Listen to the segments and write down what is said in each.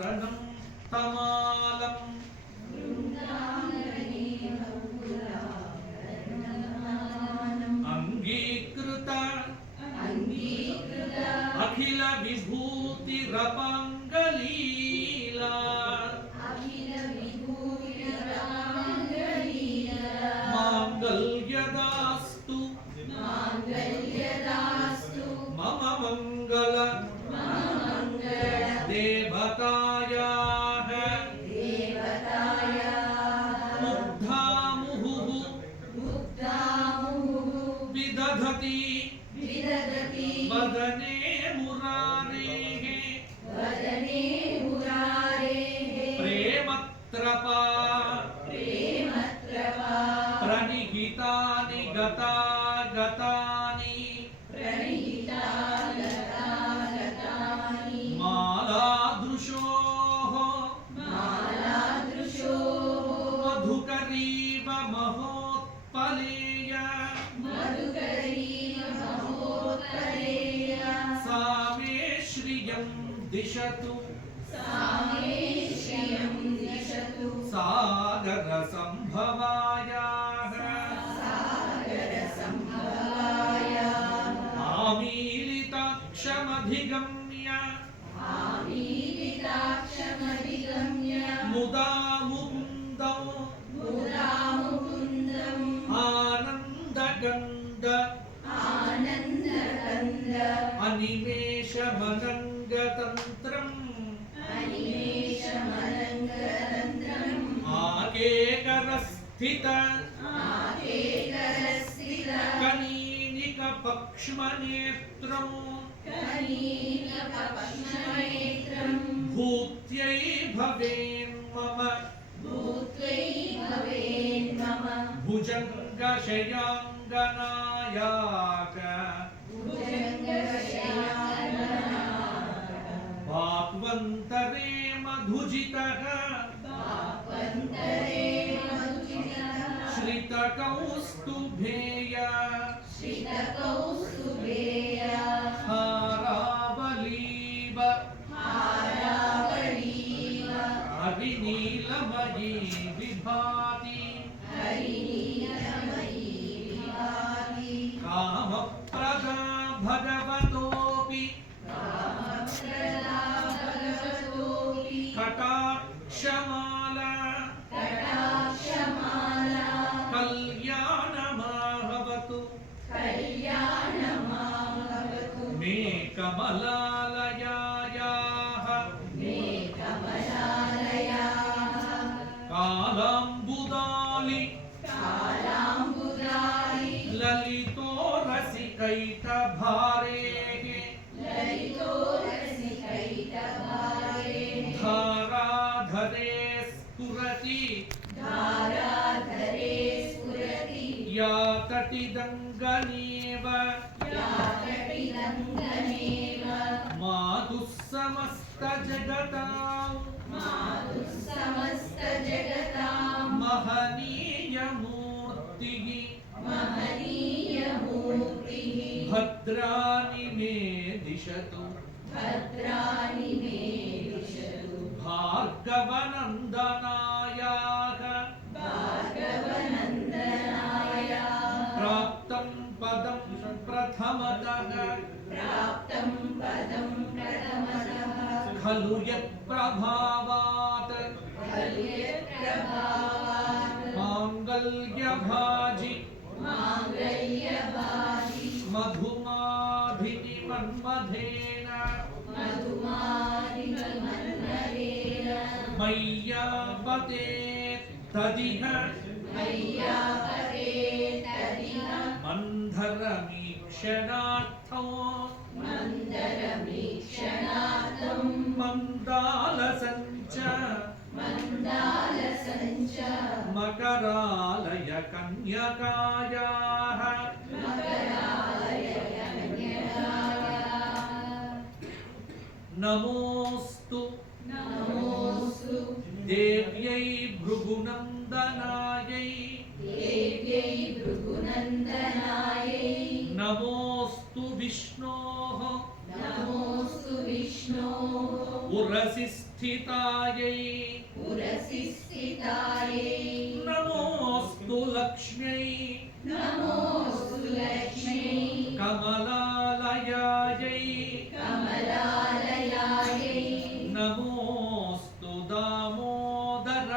तमालं अंगीकृत अखिल विभूतिरपांगलीला मांगल्यदास्तु मम मंगल देवतायाः मुग्धामुहुः विदधति वदने मुरारेः प्रेमत्रपा प्रणिहितानि गतानि मालादृशोः मधुकरीव महोत्पलेय सा मे श्रियं दिशतु सागरसम्भवायाः आमीलिताक्षमधिगम्य मुदा मुकुन्दम् आनन्दगन्ध अनिमेषमनङ्गतन्त्रम् आकेकरस्थित कनीनिकपक्ष्मनेत्रम् भूत्यै भवेन्मम भुजङ्गशयाङ्गनायाक वाक्वन्तरे मधुजितः श्रितकौस्तुभेय हारावलीव हरिनीलमयी विभाति कामप्रदा भगवतोऽपि कटाक्षमाला कल्याणमाहवतु मे कमलालयायाः कालाम्बुदालि ललितो रसिकैटभारेः धाराधरे स्फुरति या तटिदङ्गनेव मातुः समस्तजगतां महनीयमूर्तिः भद्राणि मे दिशतु भार्गवनन्दनायाः प्राप्तं पदं प्रथमतः खलु यत्प्रभावात् माङ्गल्यभाजि मधुमाधिनिमन्मथेन मय्यापते तदिह मन्धरमीक्षणार्थं मन्दालसञ्च मकरालय कन्यकायाः नमोस्तु देव्यै भृगुनन्दनायै नमोस्तु विष्णोः उरसि पुरसिस्थितायै नमोऽस्तु लक्ष्म्यै कमलालयायै नमोऽस्तु दामोदर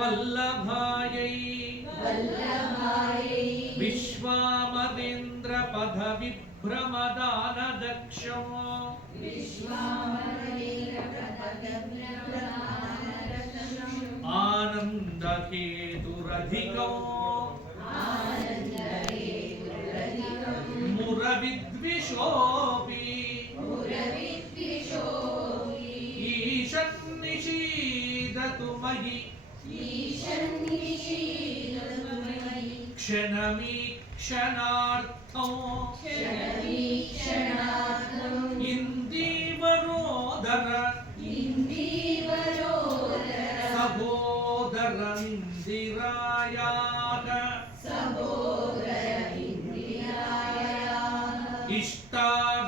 वल्लभायै विश्वामदेन्द्रपदविभ्रमदानदक्षं आनन्दहेतुरधिकं मुरविद्विषोऽपि ईशन्निषीदतु मयि क्षणमीक्षणार्थं इन्दीवरोदर सहोदरमिन्दिरायाः इष्टाविशिष्टमतयोऽपि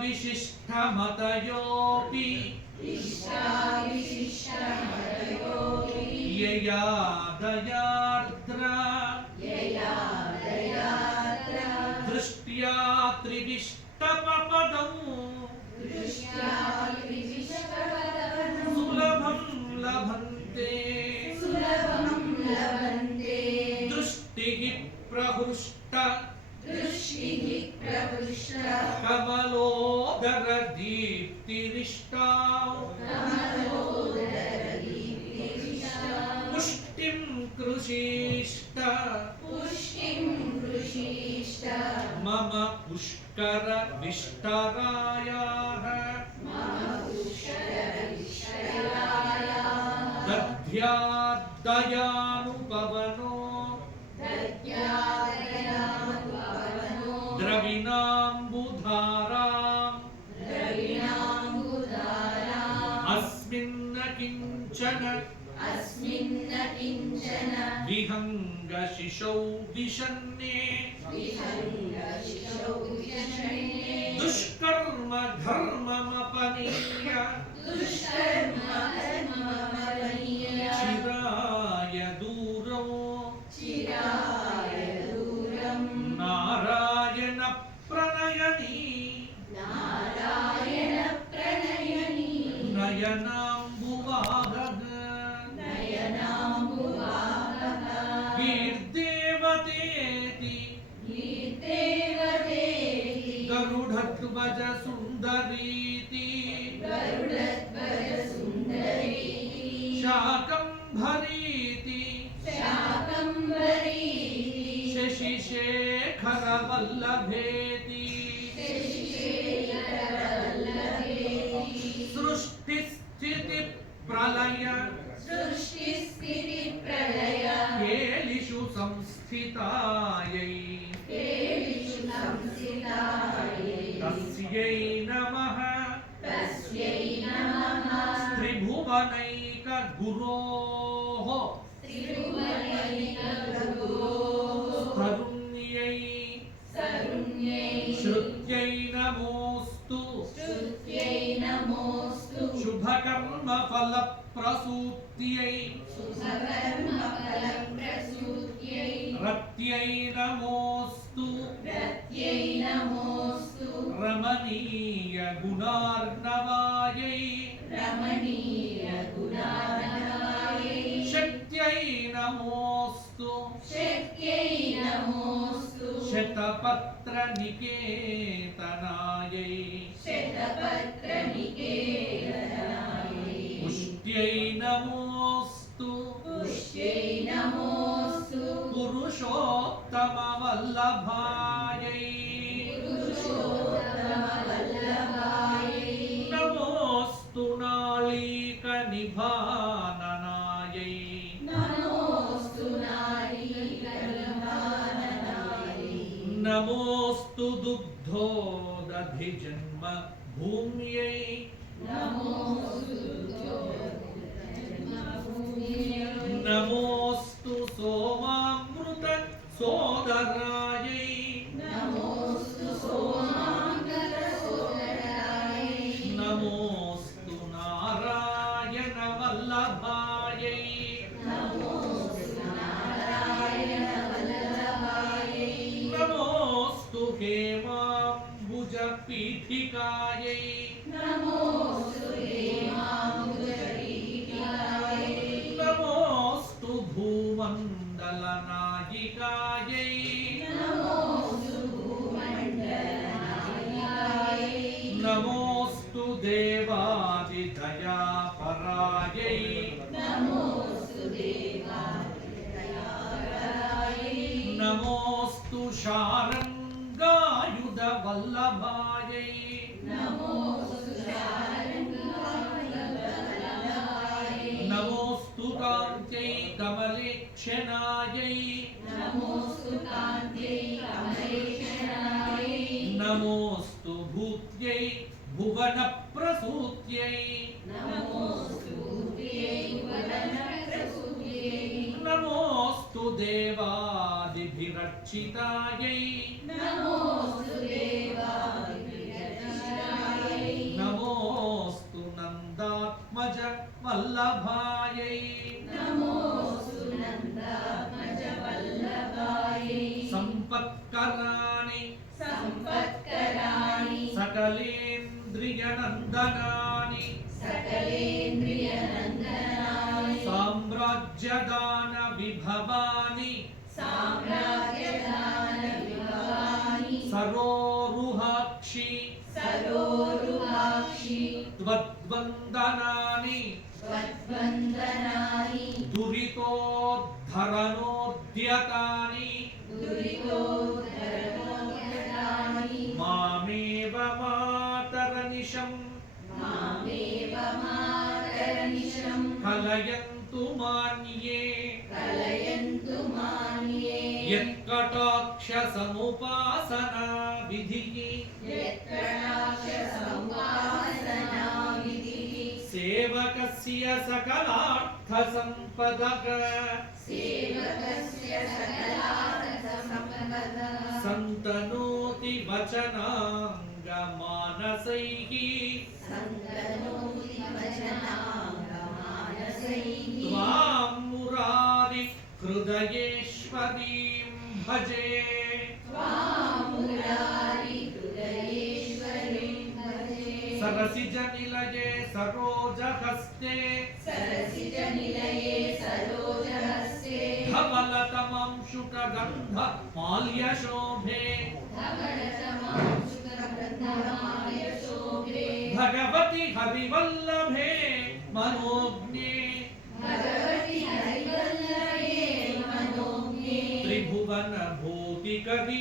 यया दयार्द्रा दृष्ट्या त्रिविष्टपदं सुलभं लभन्ते दृष्टिः प्रहृष्ट कमलोदर दीप्तिरिष्टा पुष्टिं कृषीष्ट मम पुष्कर विष्टरायाः दध्यादयानुपवनो द्रविणाम्बुधाराम् अस्मिन्न किञ्चन विहङ्गशिशौ विषन्ने दुष्कर्म धर्ममपनीय चिराय दूरं नारायण प्रणयनी नयनाम्बुवाहः वीर्देवतेति गरुडध्वज सुन्दरीति शाकम्भरीति शशिशेखर वल्लभेति सृष्टिस्थिति प्रलय केलिषु संस्थितायै तस्यै नमः त्रिभुवनैकगुरोः तरुण्यै श्रुत्यै नमोऽस्तु शुभकर्म फलप्रसूत्यै रत्यै नमोऽस्तु रमणीय गुणार्णवायै शक्त्यै नमोऽस्तु शतपत्र निकेतनायै पुष्ट्यै नमोऽस्तु पुरुषोत्तम वल्लभायै नमोऽस्तु नालीक निभाननायै नमोऽस्तु दुग्धोदधि जन्म भूम्यै नमोऽस्तु सोमामृत सोदरायै नमोऽस्तु भूमण्डलनायिकायै नमोऽस्तु देवादिदयापरायै नमोऽस्तु शारङ्गायुधवल्लभायै नमोऽस्तु कान्त्यै कमलेक्षणायै नमोऽस्तु भूत्यै भुवनप्रसूत्यै नमोऽस्तु देवादिभिरर्चितायै नमोऽस्तु नन्दात्मज वल्लभायै सम्पत्कराणि सकलेन्द्रियनन्दनानि साम्राज्यदान विभवानि सरोरुहाक्षि त्वद्वन्दनानि दुरितोद्धरणोद्यतानि मामेव मातरनिशम् कलयन्तु मान्ये यत्कटाक्षसमुपासना विधिः सेवकस्य सकलार्थसम्पदः सन्तनोति वचनाङ्गमानसैः त्वां मुरारि हृदयेश्वरीं भजे सरसिजनिलये सरोजहस्ते धवलतमं शुकगन्ध माल्यशोभे भगवति हरिवल्लभे मनोज्ञे त्रिभुवन भूतिकवि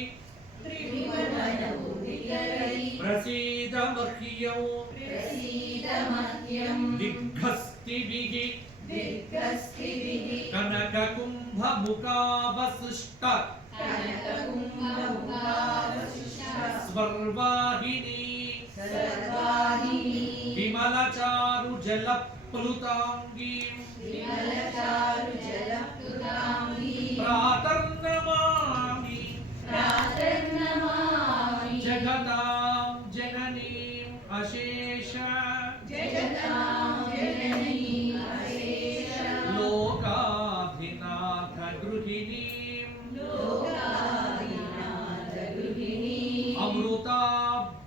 प्रसीद मह्यं दिग्भस्तिभिः कनककुम्भमुखावसृष्ट स्वर्वाहिनी विमलचारुजलप्लुताङ्गीं प्रातर्नमामि जगतां जननीम् अशेष लोकाधिनाथ गृहिणीम्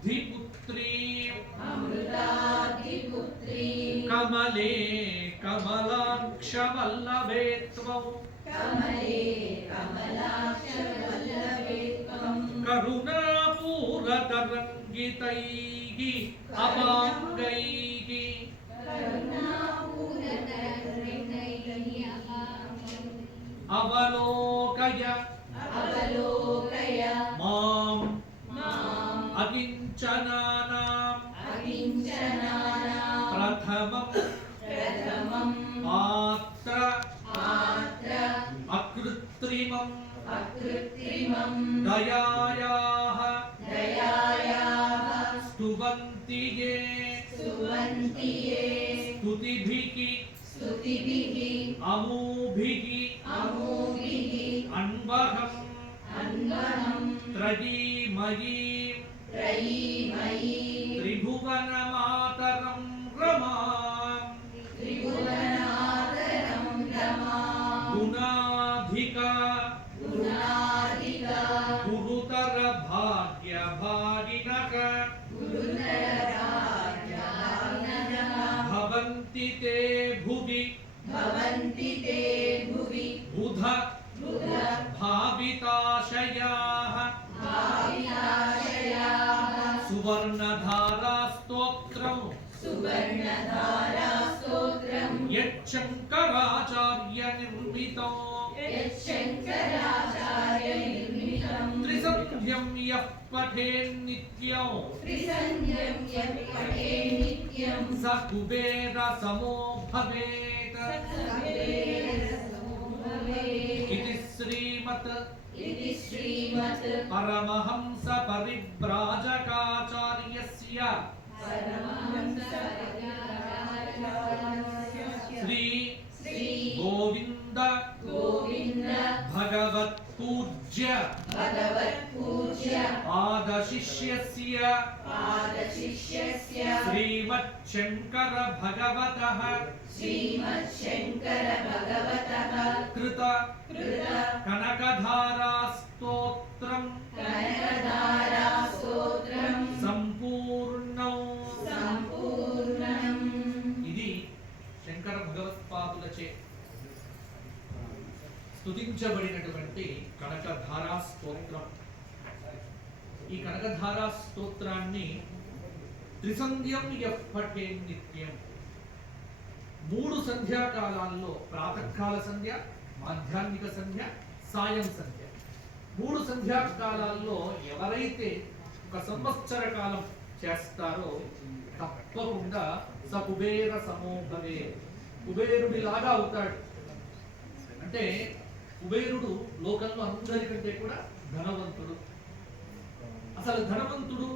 अमृताब्धिपुत्रीं कमले कमलाक्षवल्लभे त्वं करुणापूरतरङ्गितैः अपाङ्गैः अवलोकय माम् अकिञ्चनानां प्रथमम् आत्र अकृत्रिमं दयायाः स्तुवन्ति ये स्तुतिभिः अमूभिः अन्वहम् त्रयीमयीं त्रिभुवनमातरं रमाम् गुणाधिका गुरुतर भाग्यभागिनः भवन्ति ते भुवि बुध भाविताशयाः सुवर्णधारा स्तोत्रम् यच्छङ्कराचार्य निर्मितम् त्रिसन्ध्यं यः पठेन्नित्यं स कुबेरसमो भवेत् इति श्रीमत् परमहंस परिव्राजकाचार्यस्य श्री गोविंद भगवत पूज्य आदशिष्यस्य श्रीमच्छंकर भगवतः कृत कनकधारा स्तोत्रम् संपूर्णं ఇది శంకర భగవత్పాదులచే స్తుతించబడినటువంటి కనకధారా స్తోత్రం. ఈ కనకధారా స్తోత్రాన్ని త్రిసంధ్యం యః పఠేన్ నిత్యం, 3 సంధ్యాకాలాల్లో ప్రాతకాల సంధ్య, మాధ్యాహ్నిక సంధ్య, సాయం సంధ్య, 3 సంధ్యాకాలాల్లో ఎవరైతే ఒక సంవత్సర కాలం చేస్తారో తప్పకుండా స కుబేర సమో భవేత్, కుబేరుడిలాగా అవుతాడు. అంటే కుబేరుడు లోకంలో అందరికంటే కూడా ధనవంతుడు. అసలు ధనవంతుడు